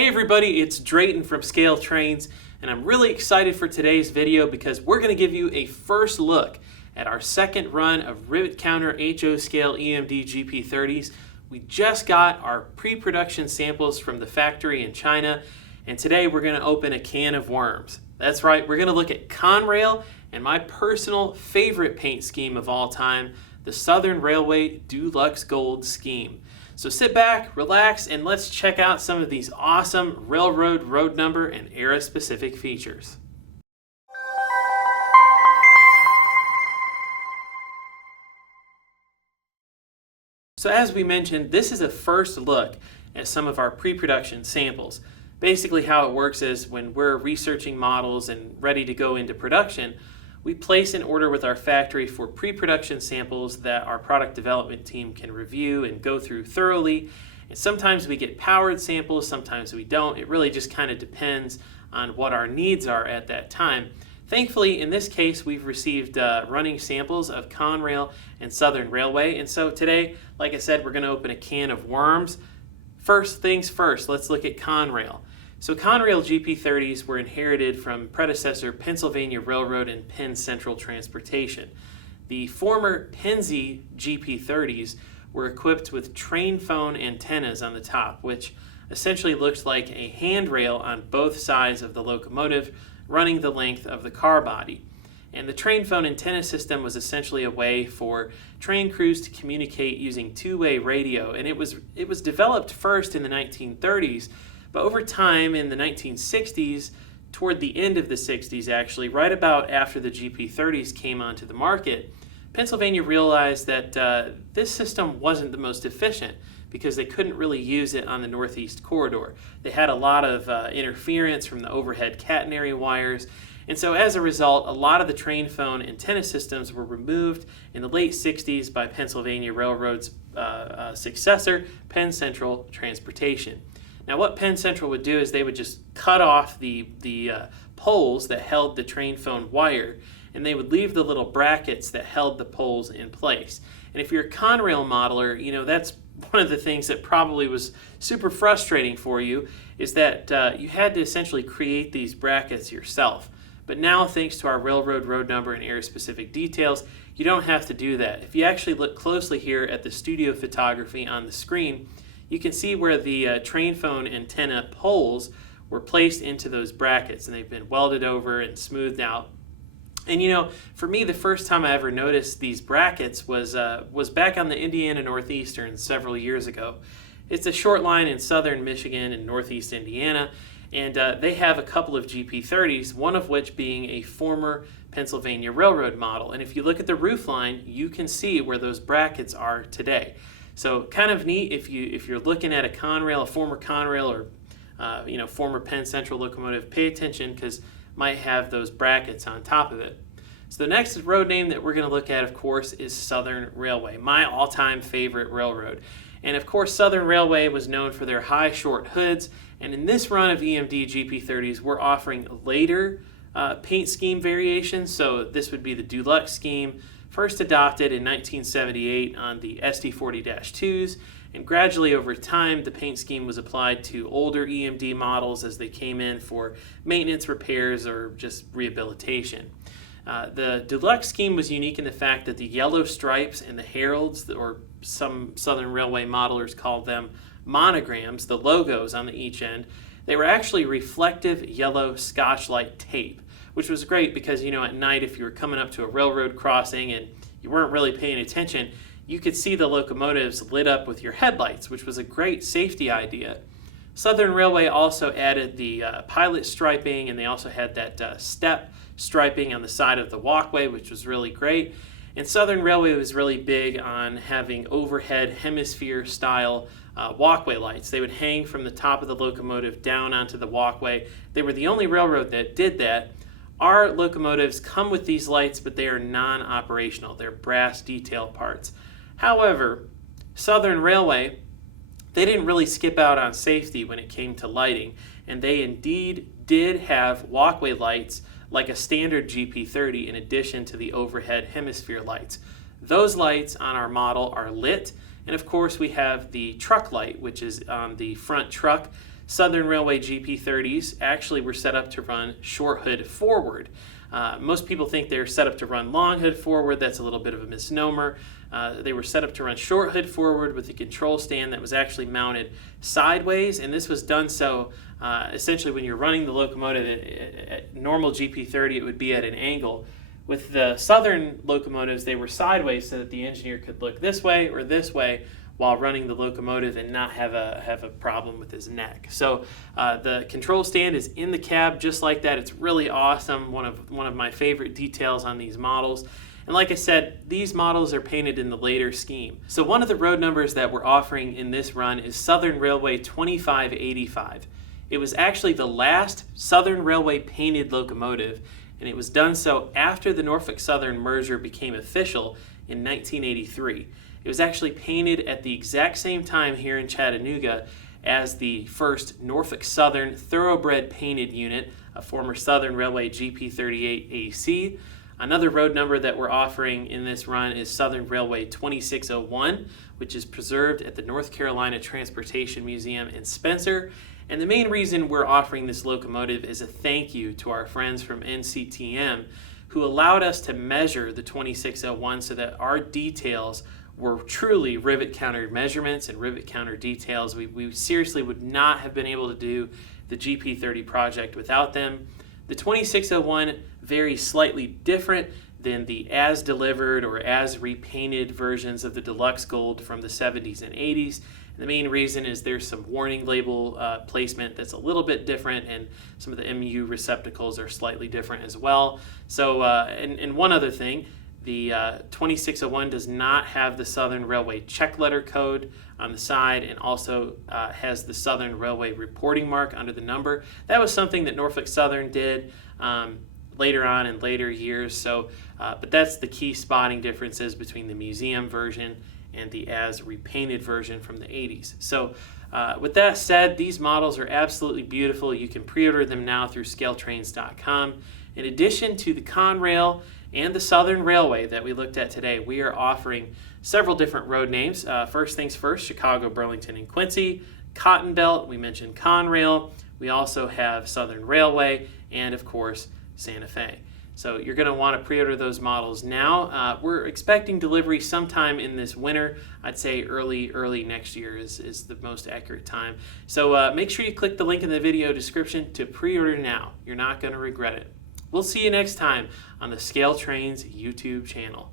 Hey everybody, it's Drayton from Scale Trains, and I'm really excited for today's video because we're going to give you a first look at our second run of Rivet Counter HO Scale EMD GP30s. We just got our pre-production samples from the factory in China, and today we're going to open a can of worms. That's right, we're going to look at Conrail and my personal favorite paint scheme of all time, the Southern Railway Deluxe Gold Scheme. So sit back, relax, and let's check out some of these awesome railroad road number and era-specific features. So as we mentioned, this is a first look at some of our pre-production samples. Basically how it works is when we're researching models and ready to go into production, we place an order with our factory for pre-production samples that our product development team can review and go through thoroughly. And sometimes we get powered samples, sometimes we don't. It really just kind of depends on what our needs are at that time. Thankfully, in this case, we've received running samples of Conrail and Southern Railway. And so today, like I said, we're going to open a can of worms. First things first, let's look at Conrail. So Conrail GP30s were inherited from predecessor Pennsylvania Railroad and Penn Central Transportation. The former Pennsy GP30s were equipped with train phone antennas on the top, which essentially looked like a handrail on both sides of the locomotive running the length of the car body. And the train phone antenna system was essentially a way for train crews to communicate using two-way radio, and it was developed first in the 1930s. But over time, in the 1960s, toward the end of the 60s actually, right about after the GP30s came onto the market, Pennsylvania realized that this system wasn't the most efficient because they couldn't really use it on the Northeast corridor. They had a lot of interference from the overhead catenary wires, and so as a result, a lot of the train phone antenna systems were removed in the late 60s by Pennsylvania Railroad's successor, Penn Central Transportation. Now what Penn Central would do is they would just cut off the poles that held the train phone wire, and they would leave the little brackets that held the poles in place. And if you're a Conrail modeler, you know that's one of the things that probably was super frustrating for you, is that you had to essentially create these brackets yourself. But now, thanks to our railroad road number and era-specific details, you don't have to do that. If you actually look closely here at the studio photography on the screen, you can see where the train phone antenna poles were placed into those brackets, and they've been welded over and smoothed out. And you know, for me, the first time I ever noticed these brackets was back on the Indiana Northeastern several years ago. It's a short line in southern Michigan and northeast Indiana, and they have a couple of GP30s, one of which being a former Pennsylvania Railroad model. And if you look at the roof line, you can see where those brackets are today. So kind of neat if you're looking at a Conrail, a former Conrail, or former Penn Central locomotive, pay attention because might have those brackets on top of it. So the next road name that we're going to look at, of course, is Southern Railway, my all-time favorite railroad. And of course, Southern Railway was known for their high short hoods, and in this run of EMD GP30s, we're offering later paint scheme variations. So this would be the Deluxe Scheme, first adopted in 1978 on the SD40-2s, and gradually over time the paint scheme was applied to older EMD models as they came in for maintenance, repairs, or just rehabilitation. The Deluxe Scheme was unique in the fact that the yellow stripes and the heralds, or some Southern Railway modelers called them monograms, the logos on each end, they were actually reflective yellow Scotch-Light tape, which was great because, you know, at night if you were coming up to a railroad crossing and you weren't really paying attention, you could see the locomotives lit up with your headlights, which was a great safety idea. Southern Railway also added the pilot striping, and they also had that step striping on the side of the walkway, which was really great. And Southern Railway was really big on having overhead hemisphere style walkway lights. They would hang from the top of the locomotive down onto the walkway. They were the only railroad that did that. Our locomotives come with these lights, but they are non-operational. They're brass detail parts. However, Southern Railway, they didn't really skip out on safety when it came to lighting, and they indeed did have walkway lights like a standard GP30 in addition to the overhead hemisphere lights. Those lights on our model are lit, and of course we have the truck light, which is on the front truck. Southern Railway GP30s actually were set up to run short hood forward. Most people think they're set up to run long hood forward. That's a little bit of a misnomer. They were set up to run short hood forward with a control stand that was actually mounted sideways, and this was done so essentially when you're running the locomotive at normal GP30, it would be at an angle. With the Southern locomotives, they were sideways so that the engineer could look this way or this way while running the locomotive and not have a problem with his neck. So the control stand is in the cab just like that. It's really awesome, one of my favorite details on these models. And like I said, these models are painted in the later scheme. So one of the road numbers that we're offering in this run is Southern Railway 2585. It was actually the last Southern Railway painted locomotive, and it was done so after the Norfolk Southern merger became official in 1983. It was actually painted at the exact same time here in Chattanooga as the first Norfolk Southern thoroughbred painted unit, a former Southern Railway GP38 AC. Another road number that we're offering in this run is Southern Railway 2601, which is preserved at the North Carolina Transportation Museum in Spencer. And the main reason we're offering this locomotive is a thank you to our friends from NCTM who allowed us to measure the 2601 so that our details were truly rivet counter measurements and rivet counter details. We seriously would not have been able to do the GP30 project without them. The 2601 very slightly different than the as delivered or as repainted versions of the Deluxe Gold from the 70s and 80s. And the main reason is there's some warning label placement that's a little bit different, and some of the MU receptacles are slightly different as well. So, and one other thing, the 2601 does not have the Southern Railway check letter code on the side, and also has the Southern Railway reporting mark under the number. That was something that Norfolk Southern did later on in later years. So, but that's the key spotting differences between the museum version and the as repainted version from the 80s. So with that said, these models are absolutely beautiful. You can pre-order them now through scaletrains.com. In addition to the Conrail and the Southern Railway that we looked at today, we are offering several different road names. First things first, Chicago, Burlington, and Quincy. Cotton Belt, we mentioned Conrail. We also have Southern Railway, and of course, Santa Fe. So you're going to want to pre-order those models now. We're expecting delivery sometime in this winter. I'd say early next year is the most accurate time. So make sure you click the link in the video description to pre-order now. You're not going to regret it. We'll see you next time on the Scale Trains YouTube channel.